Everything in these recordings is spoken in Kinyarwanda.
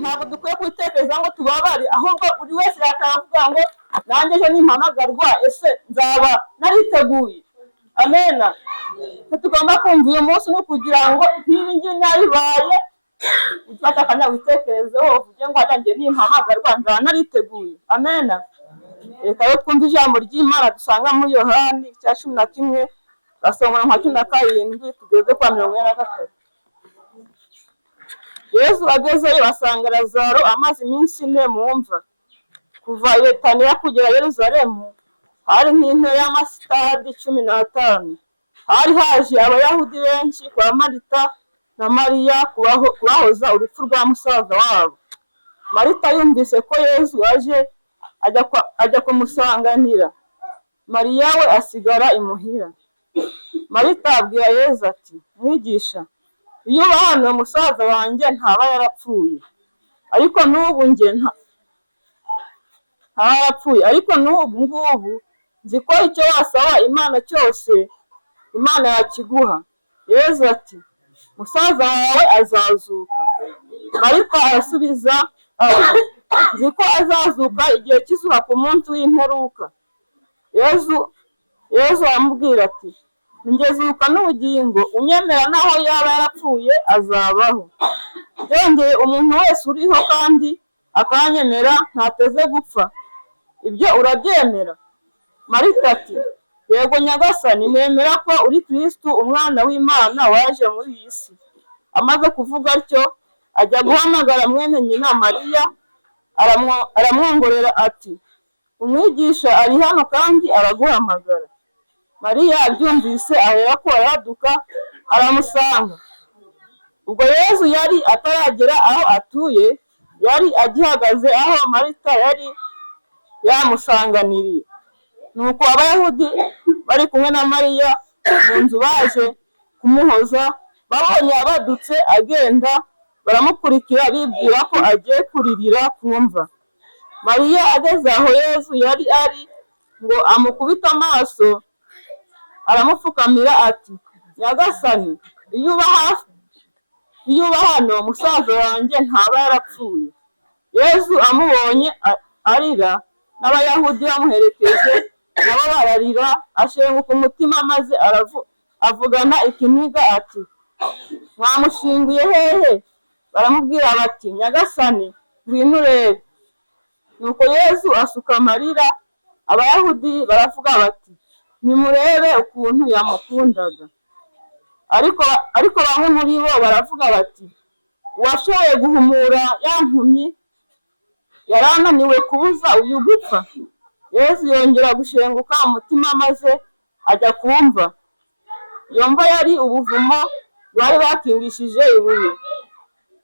ntabwo dukwiye kwitekereza ngo tubabare, ahubwo buri wese yakavuga ngo nanjye ejo nimpamagarwa ese nzaba nariteguye. Amena. Tugomba kumva uyu munsi no kugira ngo nk'ibi ngibi nabibaye ufata akanya witekerezeho uvuge ngo nanjye nimpamagarwa nzaba nariteguye. Amena. Reka rero twumve ijambo ry'Imana dusanga muri Yohani 11 gasoma 17 tugeze kwa 43. Yesu agezeyo basanga Lazaro amaze iminsi 4 mu mva. Kuva i Betaniya kugera Yerusalemu hari nk'intera y'amasitadi 15. Hari haje abayahudi benshi kwa Marita na Mariya kubahoza urupfu rwa musaza wabo. Marita yumvise ko Yesu aje ajya kumusanganira. Mariya we asigara imuhira. Marita abwira Yesu ati, mwigisha, iyo uba hano musaza wanjye ntaba yarapfuye. Ariko n'ubu ngubu nzi ko icyo wasaba Imana cyose Imana yakiguha. Yesu ati, musaza wawe azazuka. Marita arasubiza ati, nzi ko azazuka igihe cy'isuka ku munsi w'imperuka. Yesu amubwira ati, ngezuka n'ubugingo, unyemera naho yaba yarapfuye azabaho. Byongeye umuntu wese uriho kandi akanyemera ntateze gupfa. Ibyo urabyemera? Marita ati, yego Nyagasani, nemera ko uri Kristo umwana w'Imana waje muri iyi si. Amaze kuvuga atyo ajya guhamagara mwene nyina Mariya, aramwongorera ati, umwigisha ari hano kandi araguhamagara. Mariya abyumvise aherako araduka aramusanga. Ubwo Yesu yari ataragera aho atuye, yari agihagaze aho Marita yari yamusanganiriye. Nuko abayahudi bari kumwe na Mariya mu nzu baje kumuhoza, babonye abadutse agenda baramukurikira bibwira ko agiye kuririra ku mva. Mariya ageze aho Yesu yari ari ngo amukubite amaso, aramupfukamira ati, Nyagasani, iyo uba hano musaza wanjye ntaba yarapfuye. Yesu amubonye arira n'abayahudi bamuherekeje nabo bararira, ashenguka umutima maze avugana ikiniga ati, mwamushinguye hehe? Baramubwira bati, Nyagasani, ngwino urebe. nuko Yesu asuka amarira. Abayahudi baravuga bati nimurebe ukuntu yamukundaga. Ariko bamwe muri bo baravuga bati uwashoboye guhumura ya mpumyi yari ananiwe kubuza uyu gupfa. Yesu yongera gushenguka umutima maze ajya kumva. Iyo mva yari ubuvumo bari bakingishije ibuye.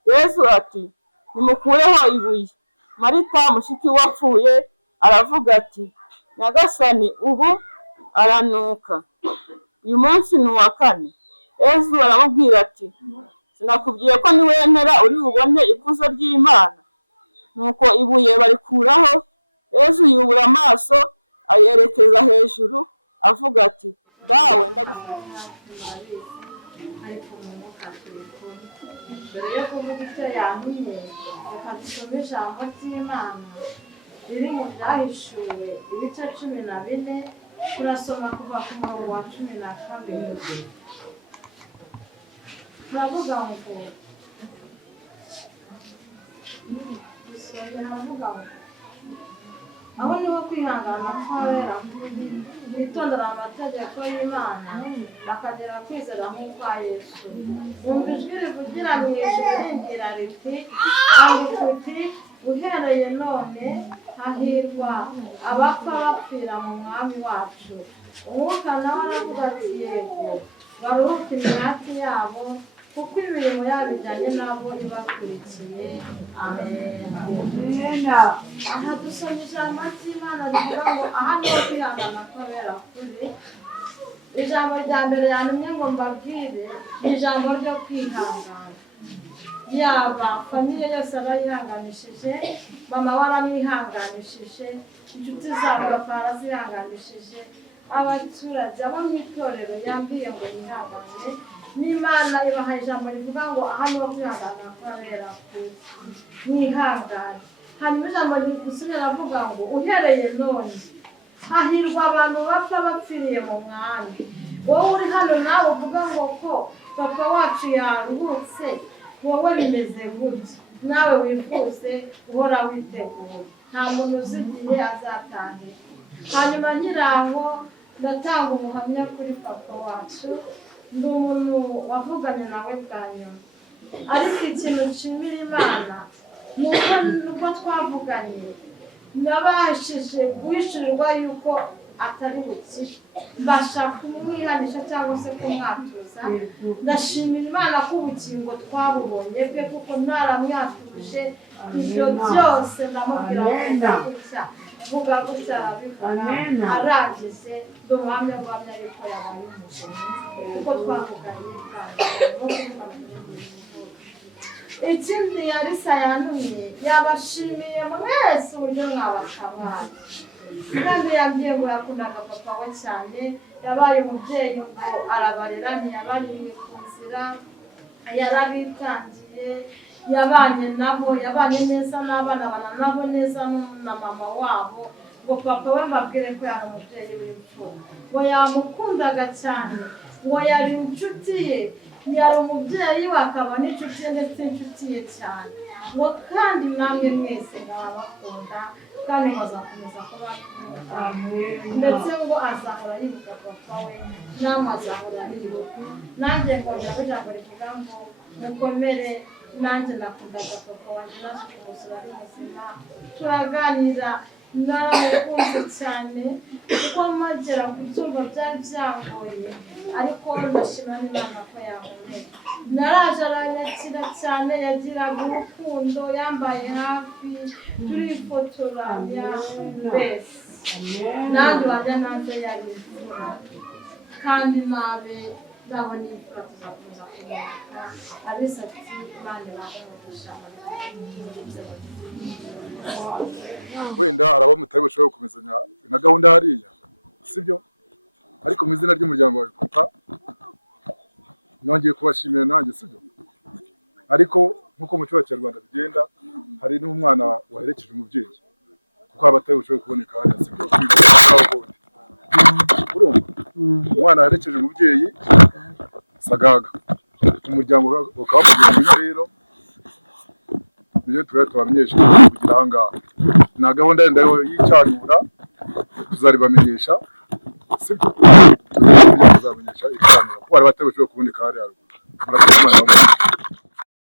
Yesu ati nimukureho ibuye. Marita mushiki wapfuye aravuga ati nyagasani ubu aranuka, uyu munsi ni uwa kane. Yesu aramubwira ati sinakubwiye ko niwemera uri bubone ikuzo ry'Imana? Nuko ibuye barikuraho. Yesu yubura amaso ayerekeza hejuru avuga ati dawe ndagushimira. Mbere yo kuvuga icyo yantumye, reka dusome ijambo ry'Imana riri mu Byahishuwe ibice 14, turasoma kuva ku murongo wa 12. Turavuga ngo aho niho kwihangana kw'abera bitondera amategeko y'Imana bakagera kwizera nk'ukwa Yesu. Wumva ijwi rivugira mu ijuru rigira riti andika uti uhereye none hahirwa abapfa bapfira mu mwami wacu. Umwuka nawe aravuga ati yego baruhuke imihati yabo kuko imirimo yabo ijyanye nabo ibakurikiye. Amen. Aha dusoma ijambo ry'Imana rivuga ngo aha niho kwihangana kw'abera kuri. Ijambo rya mbere yantumye ngo mbabwire ni ijambo ryo kwihangana. Yaba famiye yose arayihanganishije, mama waramwihanganishije, inshuti zabo barazihanganishije, abaturage abo mu itorero yambwiye ngo yihangane. N'Imana ibaha ijambo rivuga ngo aha niho kwihangana kw'abera kuri. Mwihangane. Hanyuma ijambo rigusubira avuga ngo uhereye none hahirwa abantu bapfa bapfiriye mu mwami. Wowe uri hano nawe uvuga ngo ko papa wacu yaruhutse, wowe bimeze gutya, nawe wifuze uhora witeguye. Nta muntu uzi igihe azatahira. Hanyuma nkiraho ndatanga umuhamya kuri papa wacu. Ndi umuntu wavuganye nawe bwa nyuma, ariko ikintu nshimira Imana ni uko nubwo twavuganye nabashije guhishurirwa yuko atari bukire, mbasha kumwihanisha cyangwa se kumwatuza. Ndashimira Imana ko ubukingo twabubonye bwe kuko ntaramwatuje. Ibyo byose ndamubwira gutya vuga gutya arabikora arangije duhamya guhamya yuko yabaye umugeni kuko twavuganye ikindi Yarisa yantumye yabashimiye mwese uburyo mwabatabaye, kandi yambwiye ngo yakundaga papa we cyane, yabaye umubyeyi ngo arabarera, ntiyabaririye ku nzira, yarabitangiye, yabanye nabo, yabanye neza n'abana, abana nabo neza na mama wabo. Ngo papa we mbabwire ko yari umubyeyi w'imfura, ngo yamukundaga cyane, ngo yari inshuti ye, yari umubyeyi we akaba n'inshuti ye ndetse inshuti ye cyane. Ngo kandi namwe mwese ndabakunda kandi muzakomeza kubakunda, ndetse ngo azahora yibuka papa we, namwe azahora yibuka. Nanjye ngo njya ijambo rivuga ngo mukomere, nanjye nakundaga papa wanjye, naje kumusura ari muzima, turaganira, naramukunze cyane kuko magera kubyumva byari byangoye, ariko ndashima n'Imana ko yahumeka. Naraje aranyakira cyane, yagiraga urukundo, yambaye hafi, turifotoranya mbese. Nanjye wajya nanjye yari imfura, kandi nabe ndabona imfura tuzakomeza kumwaka. Abisa ati Imana ibahe wenda araba mutari bushobora gukomezanya na gahunda hariya, sibyo? Ariko mu izina ry'umuryango wawe papa nongeye kubashimira nanjye, sibyo? Ariko nk'uko mu cyubahiro cy'Rwanda bigenda, hari n'umwana waherekeje umubyeyi kuko abatari bushobora kuboneka hariya, sibyo? Urumva umwana yaherekeje umubyeyi Sagaga, umuryango ukaba mugira rero niyo tubamenyesha kugira aha ngaha na gahunda yenda y'icyanura tuzaribamenyesha sibyo tuzamenyesha icyanura kuko bari batabashobora kuboneka hariya haruguru murakoze.